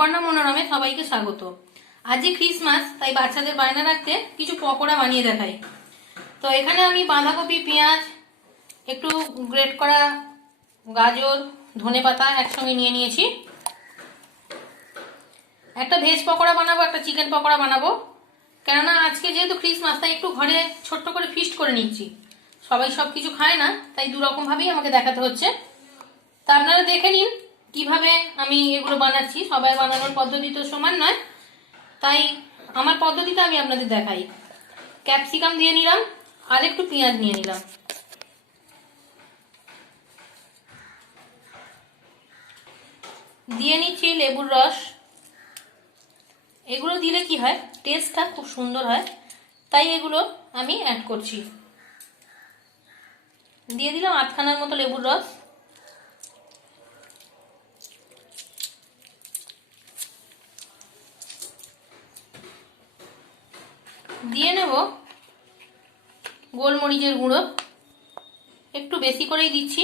সুপর্ণা মনোরমে সবাইকে স্বাগত। আজ ক্রিসমাস তাই বাচ্চাদের বায়না রাখতে কিছু পকোড়া বানিয়ে দেখাই। তো এখানে আমি বাঁধাকপি, পেঁয়াজ, একটু গ্রেট করা গাজর, ধনে পাতা একসঙ্গে নিয়ে নিয়েছি। একটা ভেজ পকোড়া বানাবো, একটা চিকেন পকোড়া বানাবো। কেননা আজকে যেহেতু ক্রিসমাস তাই একটু ঘরে ছোট্ট করে ফিস্ট করে নিচ্ছি। সবাই সব কিছু খায় না, তাই দুরকম ভাবেই আমাকে দেখাতে হচ্ছে। তা আপনারা দেখে নিন কীভাবে আমি এগুলো বানাচ্ছি? সবাই বানানোর পদ্ধতি তো সমান নয়। তাই আমার পদ্ধতিটা আমি আপনাদের দেখাই। ক্যাপসিকাম দিয়ে নিলাম, আর একটু পেঁয়াজ নিয়ে নিলাম। দিয়ে নিচ্ছি লেবুর রস। এগুলো দিলে কি হয়? টেস্টটা খুব সুন্দর হয়। তাই এগুলো আমি অ্যাড করছি। দিয়ে দিলাম আটখানার মতো লেবুর রস। দিয়ে নেব গোলমরিচের গুঁড়ো। একটু বেশি করেই দিচ্ছি।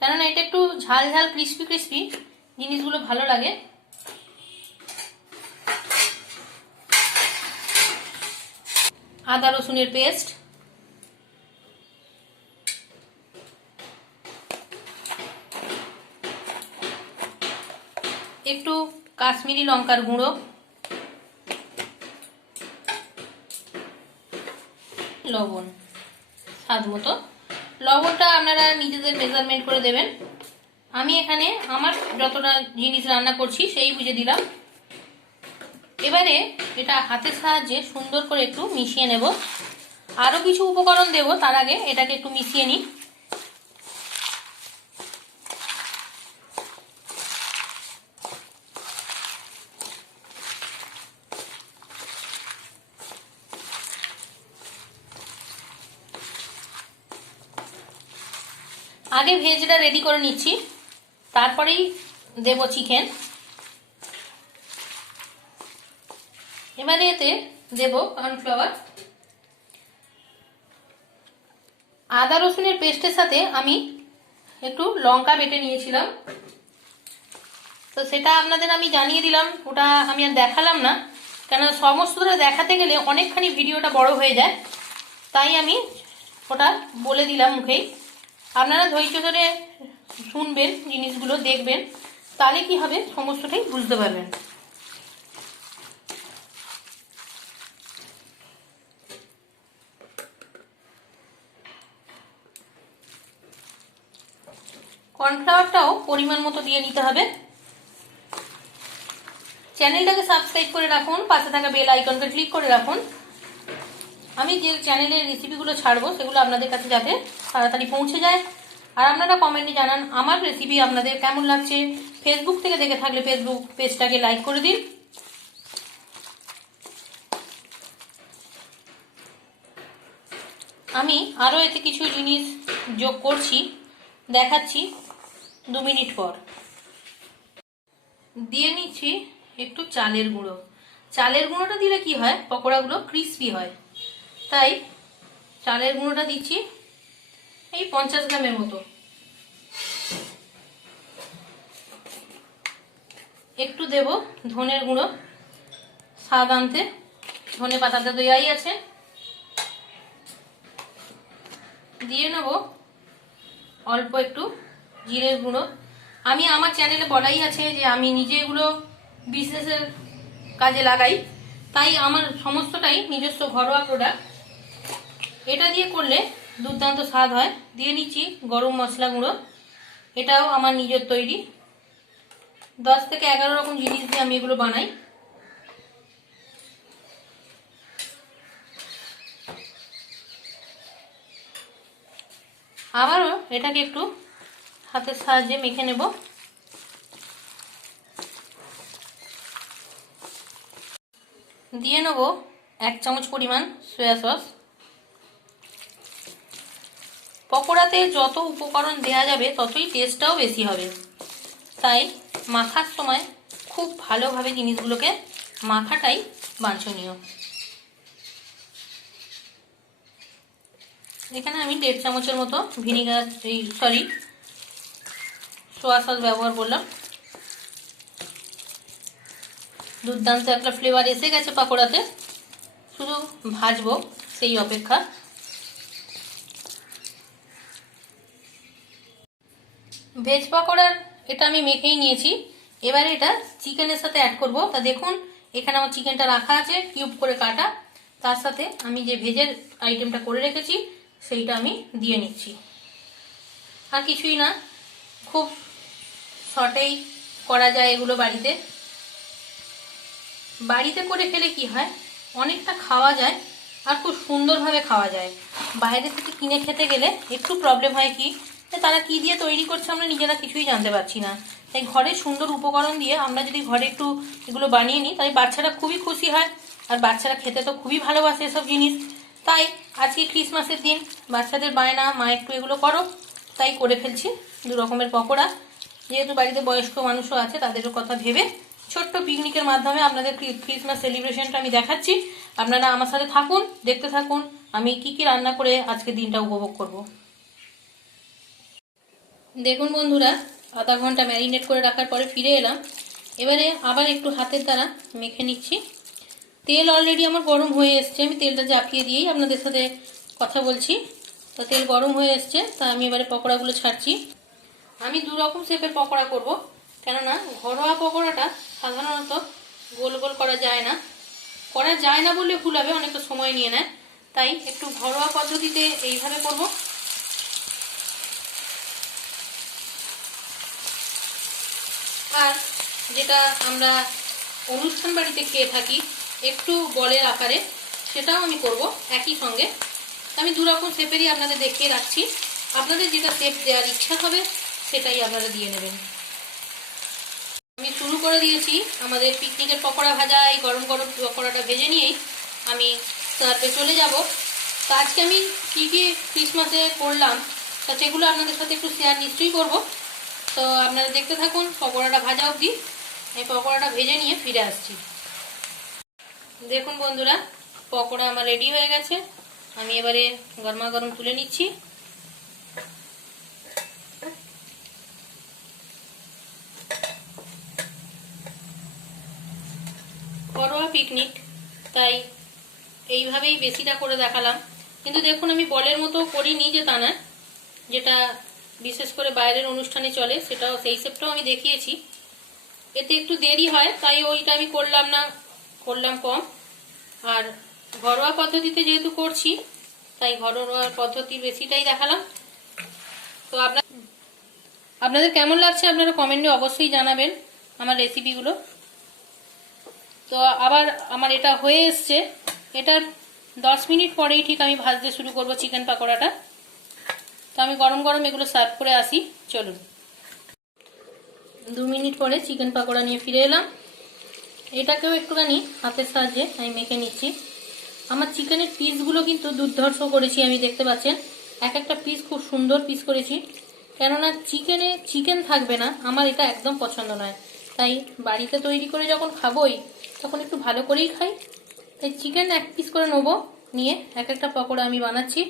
কেননা এটা একটু ঝাল ঝাল ক্রিস্পি ক্রিস্পি জিনিসগুলো ভালো লাগে। আদা রসুনের পেস্ট। একটু কাশ্মীরি লঙ্কার গুঁড়ো। লবণ, স্বাদ মতো। লবণটা আপনারা নিজেদের মেজারমেন্ট করে দেবেন। আমি এখানে আমার যতটা জিনিস রান্না করছি সেই বুঝে দিলাম। এবারে এটা হাতের সাহায্যে সুন্দর করে একটু মিশিয়ে নেব। আরও কিছু উপকরণ দেব, তার আগে এটাকে একটু মিশিয়ে নিই। আগে ভেজটা রেডি করে নিচ্ছি। তারপরেই দেব চিকেন এবারে এতে দেব কর্নফ্লাওয়ার আদা রসুনের পেস্টের সাথে আমি একটু লঙ্কা বেটে নিয়েছিলাম। তো সেটা আপনাদের আমি জানিয়ে দিলাম, ওটা আমি আর দেখালাম না। কেন সমস্তটা দেখাতে গেলে অনেকখানি ভিডিওটা বড় হয়ে যায়। তাই আমি ওটা বলে দিলাম মুখেই। আপনারা ধৈর্য ধরে শুনবেন, জিনিসগুলো দেখবেন, তাহলে কি হবে? সমস্তটাই বুঝতে পারবেন। কর্নফ্লাওয়ারটাও পরিমাণ মতো দিয়ে নিতে হবে। চ্যানেলটাকে সাবস্ক্রাইব করে রাখুন, পাশে থাকা বেল আইকনকে ক্লিক করে রাখুন। আমি যে চ্যানেলের রেসিপিগুলো ছাড়বো, সেগুলো আপনাদের কাছে যাতে তাড়াতাড়ি পৌঁছে যায়। আর আপনারা কমেন্টে জানান, আমার রেসিপি আপনাদের কেমন লাগছে? ফেসবুক থেকে দেখে থাকলে ফেসবুক পেজটাকে লাইক করে দিন। আমি আরও এতে কিছু জিনিস যোগ করছি, দেখাচ্ছি দু মিনিট পর। দিয়ে নিচ্ছি একটু চালের গুঁড়ো। চালের গুঁড়োটা দিলে কি হয়? পকোড়াগুলো ক্রিস্পি হয়। তাই চালের গুঁড়োটা দিচ্ছি এই পঞ্চাশ গ্রামের মতো। একটু দেব ধনের গুঁড়ো, স্বাদ আনতে। ধনে পাতাটা দেওয়াই আছে। দিয়ে নেব অল্প একটু জিরের গুঁড়ো। আমি আমার চ্যানেলে বলাই আছে যে আমি নিজে এগুলো বিজনেসের কাজে লাগাই। তাই আমার সমস্তটাই নিজস্ব ঘরোয়া প্রোডাক্ট এটা দিয়ে করলে দুর্দান্ত স্বাদ হয়। দিয়ে নিচ্ছি গরম মশলা গুঁড়ো। এটাও আমার নিজের তৈরি। দশ থেকে এগারো রকম জিনিস দিয়ে আমি এগুলো বানাই। আবারও এটাকে একটু হাতের সাহায্যে মেখে নেব। দিয়ে নেব এক চামচ পরিমাণ সয়া সস পকোড়াতে যত উপকরণ দেওয়া যাবে, ততই টেস্টটাও বেশি হবে। তাই মাখার সময় খুব ভালোভাবে জিনিসগুলোকে মাখাটাই বাঞ্ছনীয়। এখানে আমি দেড় চামচের মতো ভিনিগার, এই সরি সোয়া সস ব্যবহার করলাম। দুর্দান্ত একটা ফ্লেভার এসে গেছে পাকোড়াতে। শুধু ভাজবো সেই অপেক্ষা। ভেজ পাকোড়ার এটা আমি মেখেই নিয়েছি। এবারে এটা চিকেনের সাথে অ্যাড করব। তা দেখুন, এখানে আমার চিকেনটা রাখা আছে কিউব করে কাটা। তার সাথে আমি যে ভেজের আইটেমটা করে রেখেছি, সেইটা আমি দিয়ে নিচ্ছি। আর কিছুই না, খুব শর্টেই করা যায় এগুলো বাড়িতে। বাড়িতে করে খেলে কি হয়, অনেকটা খাওয়া যায় আর খুব সুন্দরভাবে খাওয়া যায়। বাইরে থেকে কিনে খেতে গেলে একটু প্রবলেম হয় কি তারা কি দিয়ে তৈরি করছে আমরা নিজেরা কিছুই জানতে পারছি না। তাই ঘরে সুন্দর উপকরণ দিয়ে আমরা যদি ঘরে একটু এগুলো বানিয়ে নিই তাই বাচ্চারা খুবই খুশি হয় আর বাচ্চারা খেতে তো খুবই ভালোবাসে এসব জিনিস। তাই আজকে ক্রিসমাসের দিন বাচ্চাদের বায়না, মা একটু এগুলো করো। তাই করে ফেলছি দু রকমের পকোড়া। যেহেতু বাড়িতে বয়স্ক মানুষও আছে, তাদেরও কথা ভেবে ছোট্ট পিকনিকের মাধ্যমে আপনাদের ক্রিসমাস সেলিব্রেশনটা আমি দেখাচ্ছি। আপনারা আমার সাথে থাকুন, দেখতে থাকুন, আমি কি কি রান্না করে আজকে দিনটা উপভোগ করব। দেখুন বন্ধুরা, আধা ঘণ্টা ম্যারিনেট করে রাখার পরে ফিরে এলাম। এবারে আবার একটু হাতের দ্বারা মেখে নিচ্ছি। তেল অলরেডি আমার গরম হয়ে এসছে, আমি তেলটা জাপিয়ে দিয়েই আপনাদের সাথে কথা বলছি। তো তেল গরম হয়ে এসছে, তা আমি এবারে পকোড়াগুলো ছাড়ছি। আমি দু রকম শেপের পকোড়া করব, কেননা ঘরোয়া পকোড়াটা সাধারণত গোল গোল করা যায় না। করা যায় না বললে ভুল হবে, অনেকটা সময় নিয়ে নেয়। তাই একটু ঘরোয়া পদ্ধতিতে এইভাবে করব। আর যেটা আমরা অনুষ্ঠান বাড়িতে খেয়ে থাকি একটু বলের আকারে, সেটাও আমি করব একই সঙ্গে। আমি দু রকম শেপেরই আপনাদের দেখিয়ে রাখছি। আপনাদের যেটা শেপ দেওয়ার ইচ্ছা হবে, সেটাই আপনারা দিয়ে নেবেন। আমি শুরু করে দিয়েছি। আমাদের পিকনিকের পকোড়া ভাজা, এই গরম গরম পকোড়াটা ভেজে নিয়েই আমি সার্ভে চলে যাব। তা আজকে আমি কী কী ক্রিসমাসে করলাম, তা সেগুলো আপনাদের সাথে একটু শেয়ার নিশ্চয়ই করব। তো আপনারা দেখতে থাকুন, পকোড়াটা ভাজা অবধি। এই পকোড়াটা ভেজে নিয়ে ফিরে আসছি। দেখুন বন্ধুরা, পকোড়া আমার রেডি হয়ে গেছে। আমি এবারে গরমা গরম তুলে নিচ্ছি। ঘরোয়া পিকনিক তাই এইভাবেই বেশিটা করে দেখালাম। কিন্তু দেখুন, আমি বলের মতো করিনি যে তা না যেটা বিশেষ করে বাইরের অনুষ্ঠানে চলে, সেটাও সেই সেপটাও আমি দেখিয়েছি। এতে একটু দেরি হয়, তাই ওইটা আমি করলাম না, করলাম কম। আর ঘরোয়া পদ্ধতিতে যেহেতু করছি, তাই ঘরোয়া পদ্ধতির বেশিটাই দেখালাম। তো আপনার আপনাদের কেমন লাগছে আপনারা কমেন্টে অবশ্যই জানাবেন আমার রেসিপিগুলো তো আবার আমার এটা হয়ে এসছে এটার দশ মিনিট পরেই ঠিক আমি ভাজতে শুরু করব চিকেন পাকোড়াটা। তো আমি গরম গরম এগুলো সার্ভ করে আসি, চলুন। দু মিনিট পরে চিকেন পাকোড়া নিয়ে ফিরে এলাম। এটাকেও একটুখানি হাতের সাহায্যে আমি মেখে নিচ্ছি। আমার চিকেনের পিসগুলো কিন্তু দুর্ধর্ষ করেছি, আমি দেখতে পাচ্ছেন। এক একটা পিস খুব সুন্দর পিস করেছি। কেননা চিকেনে, চিকেন থাকবে না, আমার এটা একদম পছন্দ নয়। তাই বাড়িতে তৈরি করে যখন খাবোই, তখন একটু ভালো করেই খাই। তাই চিকেন এক পিস করে নেব, নিয়ে এক একটা পকোড়া আমি বানাচ্ছি।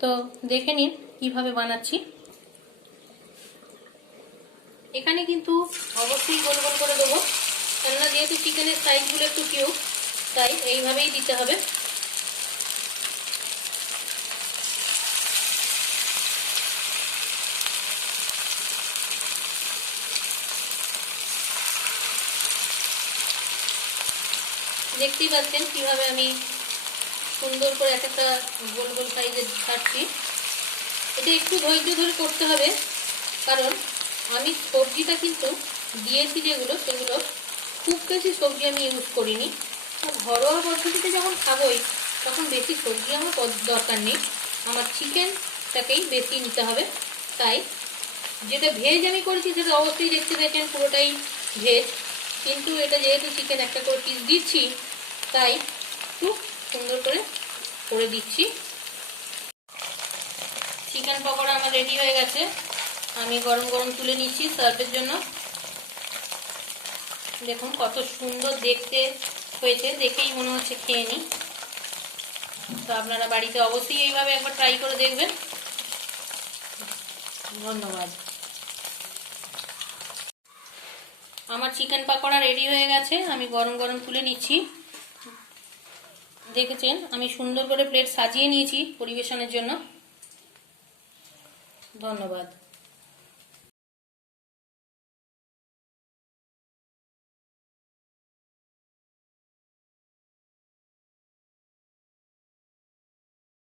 তো দেখে নিন কীভাবে বানাচ্ছি? এখানে কিন্তু অবশ্যই গোল গোল করে দেবো। কেননা যেহেতু চিকেনের সাইজগুলো একটু কিউ তাই এইভাবেই দিতে হবে। দেখতেই পাচ্ছেন কীভাবে আমি সুন্দর করে এক একটা গোল গোল সাইজের ছাড়ছি এটা একটু ধৈর্য ধরে করতে হবে, কারণ আমি সবজিটা কিন্তু দিয়েছি যেগুলো, সেগুলো খুব বেশি সবজি আমি ইউজ করিনি। ঘরোয়া পদ্ধতিতে যখন খাবোই, তখন বেশি সবজি আমার দরকার নেই। আমার চিকেনটাকেই বেশি নিতে হবে। তাই যেটা ভেজ আমি করেছি, সেটা অবশ্যই দেখতে দেখেন পুরোটাই ভেজ কিন্তু এটা যেহেতু চিকেন একটা করে পিস দিচ্ছি, তাই একটু সুন্দর করে করে দিচ্ছি। চিকেন পকোড়া আমার রেডি হয়ে গেছে। আমি গরম গরম তুলে নিচ্ছি সার্ভের জন্য। দেখুন কত সুন্দর দেখতে হয়েছে, দেখেই মনে হচ্ছে খেয়ে নিই। তো আপনারা বাড়িতে অবশ্যই এইভাবে একবার ট্রাই করে দেখবেন। ধন্যবাদ। আমার চিকেন পাকোড়া রেডি হয়ে গেছে, আমি গরম গরম তুলে নিচ্ছি। দেখেছেন, আমি সুন্দর করে প্লেট সাজিয়ে নিয়েছি পরিবেশনের জন্য। ধন্যবাদ।